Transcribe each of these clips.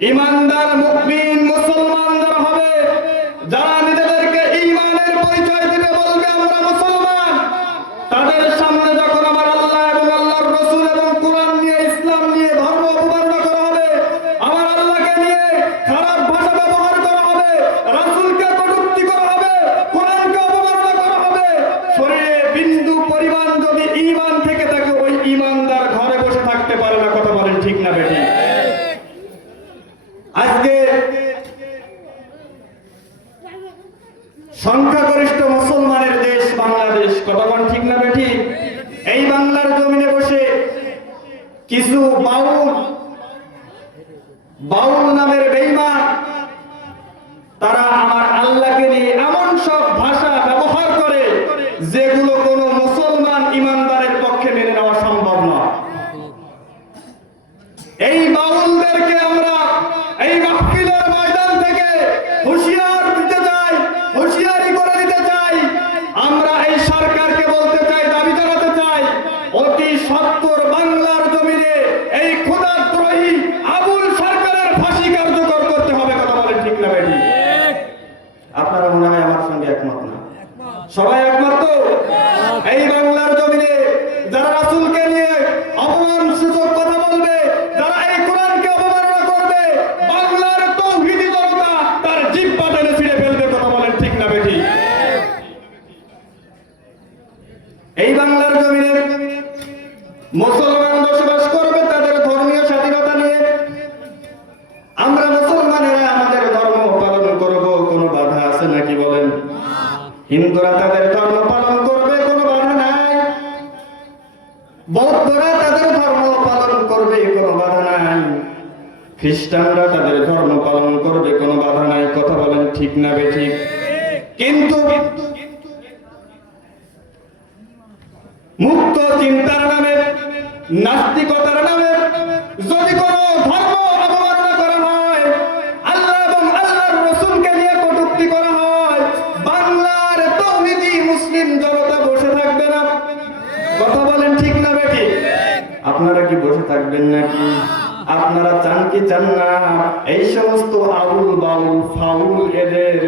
ইমানদার মুকমিন মুসলমান হবে যারা নিজেদেরকে ইমানের পরিচয় দিবে বলবে আমরা মুসলমান তাদের কিছু বাউল বাউল নামের বেইমান, তারা আমার আল্লাহকে নিয়ে এমন সব ভাষা ব্যবহার করে যেগুলো কোনো মুসলমান সবাই একমত তো এই বাংলার জমিনে যারা রাসূলকে নিয়ে অপমান সূচক কথা বলবে, যারা এই কোরআনকে অবমাননা করবে, বাংলার তৌহিদি জনতা তার জিহ্বা টেনে ছিঁড়ে ফেলবে কথা বলেন ঠিক না বেটি এই বাংলার জমিনে মুসলমান বসবাস করবে হিন্দুরা তাদের ধর্ম পালন করবে, কোনো বাধা নাই। বৌদ্ধরা তাদের ধর্ম পালন করবে, কোনো বাধা নাই। খ্রিস্টানরা তাদের ধর্ম পালন করবে, কোনো বাধা নাই। কথা বলেন ঠিক না বে ঠিক কিন্তু মুক্ত চিন্তার নামে, নাস্তিকতার নামে যদি কোনো আপনারা কি বসে থাকবেন নাকি? আপনারা চান কি চান না? এই সমস্ত আউল বাউল ফাউল এদের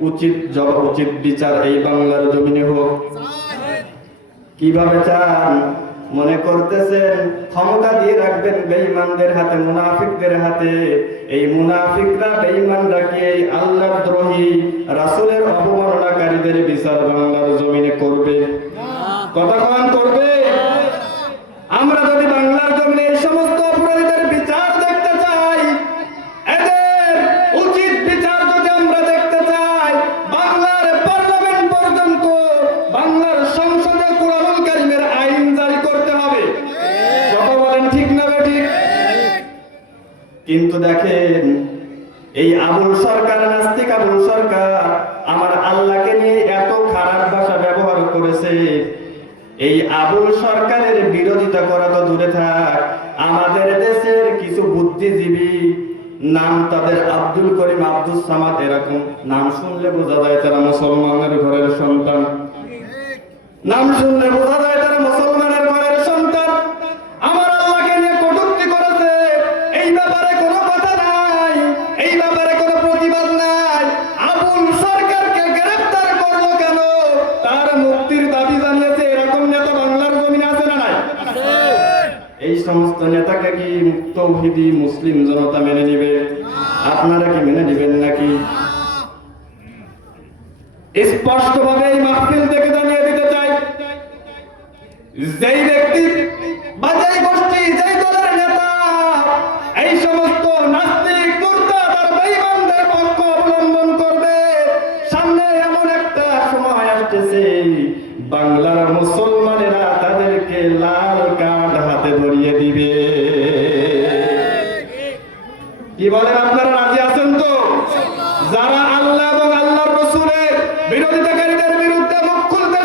উচিত জবাব উচিত বিচার এই বাংলার জমিনে হোক। কীভাবে চান? মনে করতেছেন ক্ষমতা দিয়ে রাখবেন বেঈমানদের হাতে মুনাফিকদের হাতে। এই মুনাফিকরা বেঈমানরা কি এই আল্লাহ দ্রোহী রাসূলের অবমাননাকারীদের বিচার বাংলার জমিনে করবে? কতক্ষণ করবে? কিন্তু দেখেন, এই আবুল সরকার নাস্তিক আবুল সরকার আমার আল্লাহকে নিয়ে এত খারাপ ভাষা ব্যবহার করেছে। এই আবুল সরকারের বিরোধিতা করা তো দূরে থাক, আমাদের দেশের কিছু বুদ্ধিজীবী নাম তাদের আব্দুল করিম আব্দুল সামাদ এরকম। নাম শুনলে বোঝা যায় তারা মুসলমানের ঘরের সন্তান। নাম শুনলে বোঝা এই সমস্ত নেতাকে কি তৌহিদি মুসলিম জনতা মেনে নিবে? আপনারা কি মেনে নিবেন নাকি? স্পষ্টভাবে এই মাহফিল থেকে জানিয়ে দিতে চাই, যেই ব্যক্তি বা যেই গোষ্ঠী, যেই দলের নেতা, এই সমস্ত নাস্তিক মুরতাদ পক্ষ অবলম্বন করবে। সামনে এমন একটা সময় আসতেছে, বাংলার মুসলমানেরা তাদেরকে হাতে ধরিয়ে দিবে। কি বলেন আপনারা রাজি আছেন তো? যারা আল্লাহ এবং আল্লাহর রসুলের বিরোধিতাকারীদের বিরুদ্ধে মুখ খুলে